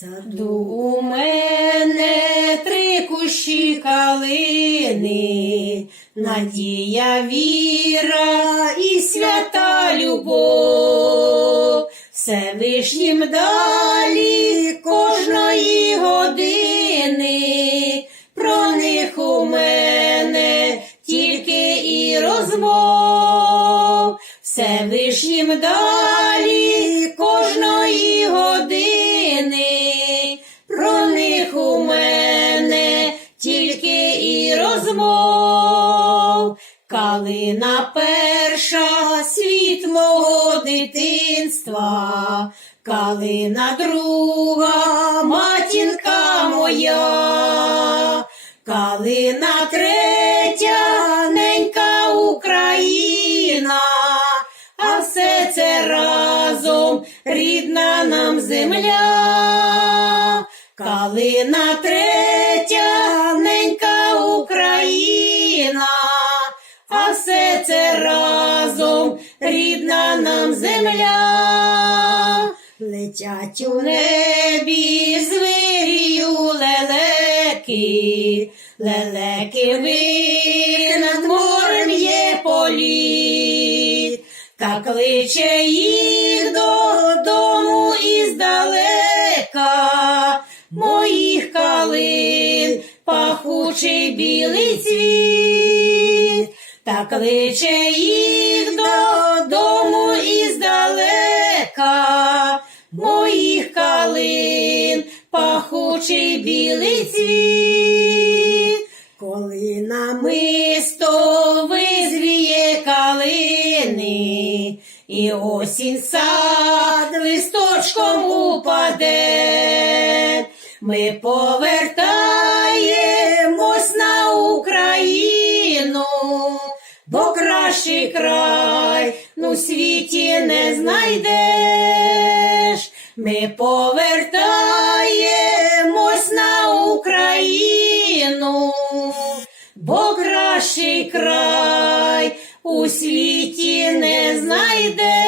Саду у мене три кущі калини, надія, віра і свята любов. Всевишнім далі кожної години, про них у мене тільки і розмов. Всевишнім далі розмов. Калина перша світ мого дитинства, калина друга матінка моя, калина третя ненька Україна, а все це разом рідна нам земля. Калина третя а все це разом рідна нам земля. Летять у небі звирію лелеки, лелеки ви над морем є політ, та кличе їх додому іздалека, моїх калин пахучий білий цвіт, та кличе їх додому іздалека, моїх калин пахучий білий цвіт, коли намисто визвіє калини, і осінь сад листочком упаде, ми повертаємось бо кращий край у світі не знайдеш. Ми повертаємось на Україну, бо кращий край у світі не знайдеш.